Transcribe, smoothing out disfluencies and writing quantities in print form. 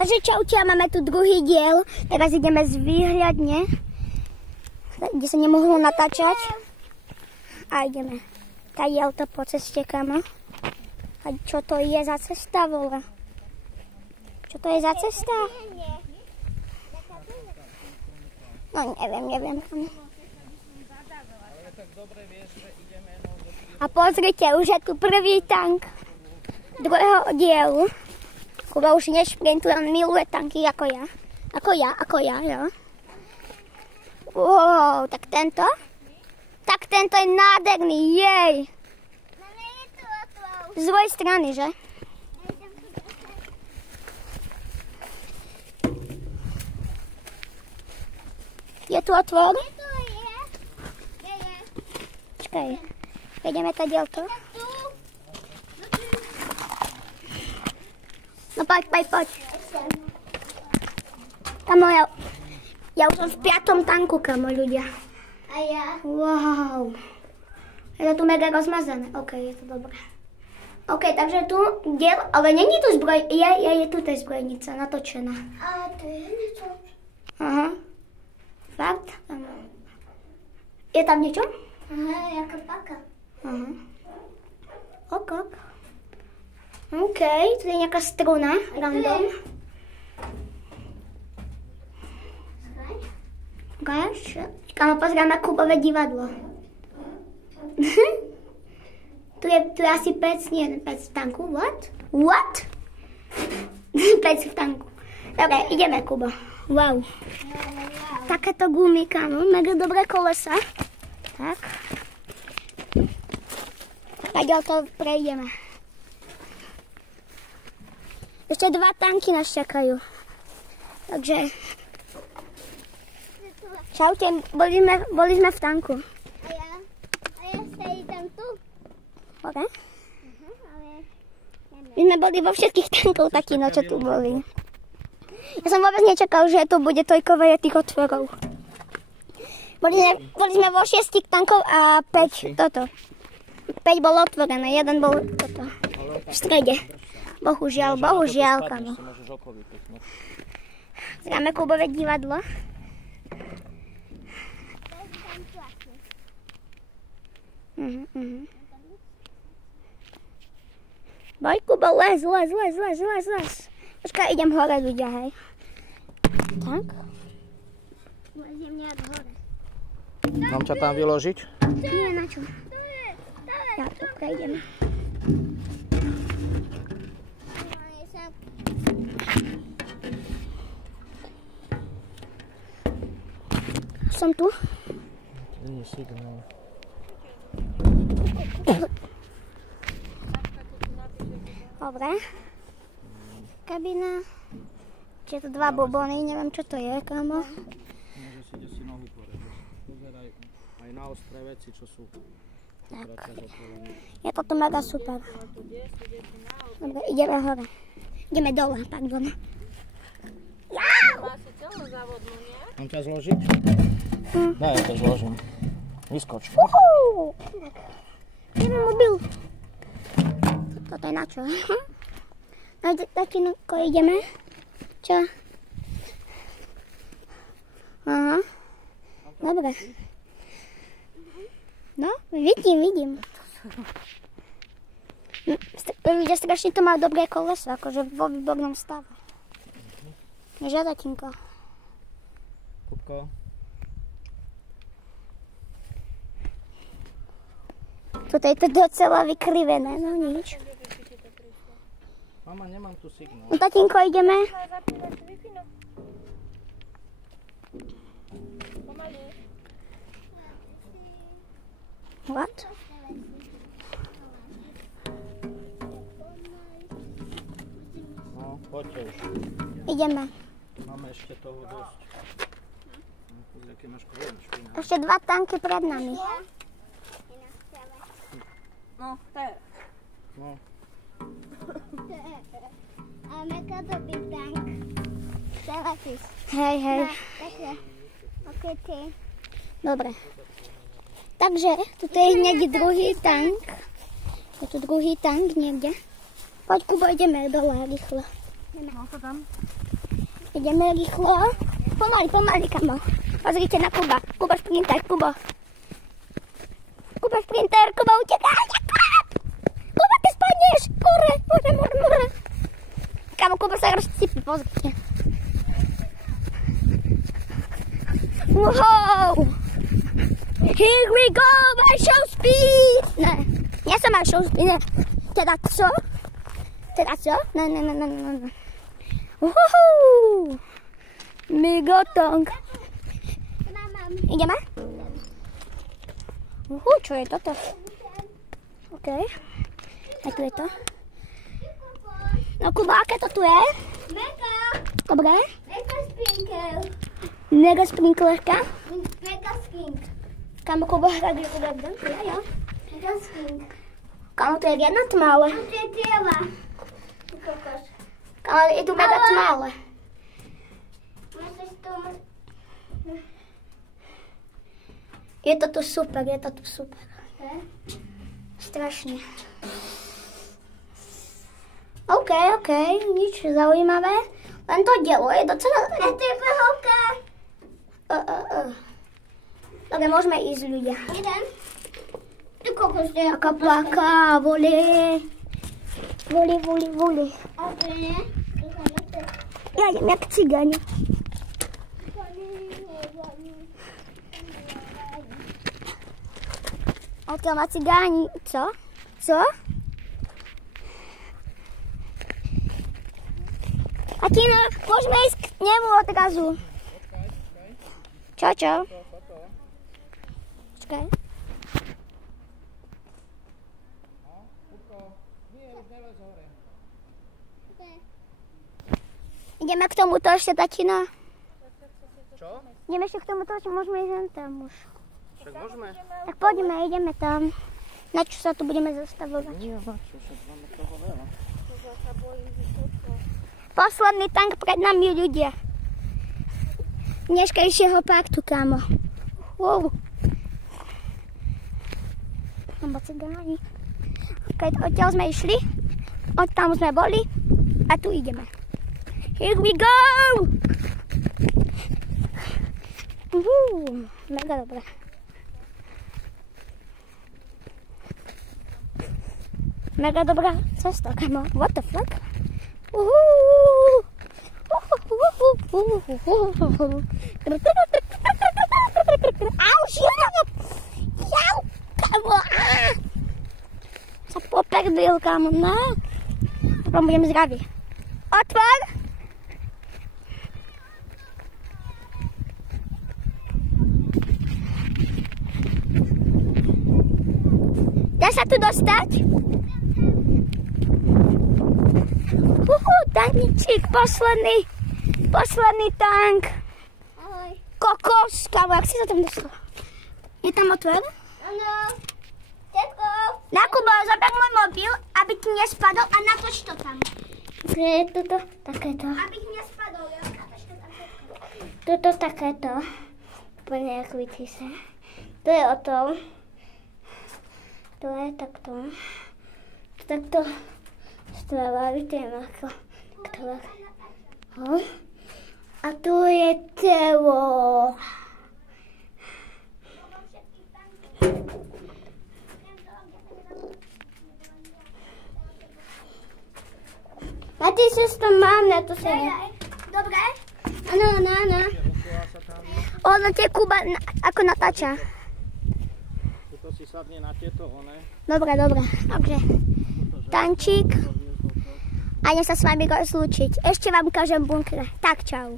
Takže čaute, máme tu druhý diel. Teraz ideme z výhľadne, kde sa nemohlo natáčať. A ideme. Tady je auto po ceste, kamo. A čo to je za cesta, vole? Čo to je za cesta? No neviem. A pozrite, už je tu prvý tank druhého dielu. Kuba už nešprintuje, on miluje tanky ako ja. Ako ja, jo. Wow, tak tento? Tak tento je nádherný, jej. Z druhej strany, že? Je tu otvor? Čakaj, ideme tady to. No poď. Kamo, ja už som v 5. tanku, kamo, ľudia. A ja? Wow. Je to tu mega rozmazané. OK, je to dobré. OK, takže tu diel, ale není tu zbroj, je tu tá zbrojnica natočená. A to je niečo. Aha. Fakt? Je tam niečo? Aha, jaká paka. Aha. OK. OK, tu je nejaká struna, random. Ukáž? Kámo, pozrieme Kubové divadlo. tu je asi pec, nie, pec v tanku, what? Pec v tanku. Dobre, ideme, Kubo. Wow. Takéto gumy, kámo, mega dobré kolesa. Tak. Tak to prejdeme. Ešte 2 tanky nás čakajú. Takže... Čaute, boli sme v tanku. A ja sedím tu. Dobre? Ale... My sme boli vo všetkých tankov takí, no čo tu boli. Ja som vôbec nečakal, že to bude toľkové tých otvorov. Boli sme vo 6 tankov a 5 toto. 5 bolo otvorené, jeden bol toto. V strede. Bohužiaľ, kamo. Zráme Kubové divadlo. Boj, Kuba, les. Počkaj, idem hore, ľudia, hej. Tak. Leziem nejak hore. Mám ťa tam vyložiť? Nie, na čo? Ja tu prejdem. Som tu. Nie, signál. Dobre. Kabina. Čiže to 2 bobony, neviem čo to je, kamo. Môže si nohu porežeš. Pozeraj aj na ostré veci, čo sú. Tak. Je to mega super. Dobre, ideme hore. Ideme dole, pardon. Mám ťa zložiť? Daj, ja to zložím. Vyskoč. Ideme mobil. Toto je na čo? Tatínko, ideme? Čo? Aha. Dobre. No, vidím. Ľudia strašne to má dobré koleso, akože vo výbornom stave. Že, tatínko? Kupko. Toto je to docela vykrivené, no nič. Mama, nemám tu signál. No, tatínko, ideme? What? No, poďte už. Ideme. Máme ešte toho dosť. Aký máš kôrničku. Ešte 2 tanky pred nami. No, teraz. No. A mega dobrý tank. Telefis. Hej. Takhle. OK, ty. Dobre. Takže, tuto je hneď druhý tank. Je tu druhý tank niekde. Poď, Kubo, ideme dole rýchlo. No to tam. Ideme rýchlo. Pomaly, kamo. Pozrite na Kuba. Kuba šprinter, Kuba. Kuba šprinter, Kuba uteká. Kuba, ty spadneš. More. Kamo, Kuba sa rozsypí, pozrite. Wow. Here we go, my show speed. Ne, nie som my show speed, ne. Teda co? No. Woohoo! Migotong. Ideme? Čo je toto? OK. A tu je to. No Kuba, aké to tu je? Mega. Dobre. Mega sprinkler. Mega sprinklerka. Mega skink. Kamo Kuba hrá gľadom? Ja. Mega skink. Kamo, to je jedna tmále. A to je tela. Kokos. Kamo, je tu mega tmále. Musíš tu... Je to tu super. Strašne. OK, nič zaujímavé. Len to dielo je docela... A to je pohovka. Dobre, môžeme ísť ľudia. Jeden. Tu kokos, to je Taká plaka, voli. A to je? Ja idem jak cigáň. Odtiaľ ma cigáni. Co? Atino, môžeme ísť k nemu odrazu. Čo? Počkaj. Ideme k tomuto ešte, tatino. Čo? Ideme ešte k tomuto, či môžeme ísť tam už. Tak môžeme. Tak poďme, ideme tam. Na čo sa tu budeme zastavovať? Nie, na čo, však máme toho veľa. Posledný tank pred nami, ľudia. Dneškejšieho paktu, kámo. Wow. Tam cigáni. Keď odtiaľ sme išli, odtam sme boli a tu ideme. Here we go! Mega dobré. Mega dobrá cesta, kámo. What the fuck? Auž, jau, kámo. Sa poperdil, kámo, no. Potom budem zdravý. Otvor! Dá sa tu dostať? Tančík, posledný tank. Ahoj. Kokos, kámo, jak si sa tam dostal? Je tam otvor? Áno. Tetko. Na Kubo, zober môj mobil, aby ti nespadol a natoč to tam. Je toto takéto. Aby ti nespadol, ja natoč to tam. Toto takéto. Úplne jak vidí sa. To je o tom. To je takto. Takto strava, vidím ako. A tu je telo. A ty sa mám na to sa. Dobre? Áno. Ono tie Kuba ako natáča. Tuto si sadne na tieto, one. Dobre. Takže tančík. A idem sa s vami rozlúčiť. Ešte vám ukážem bunkre. Tak čau.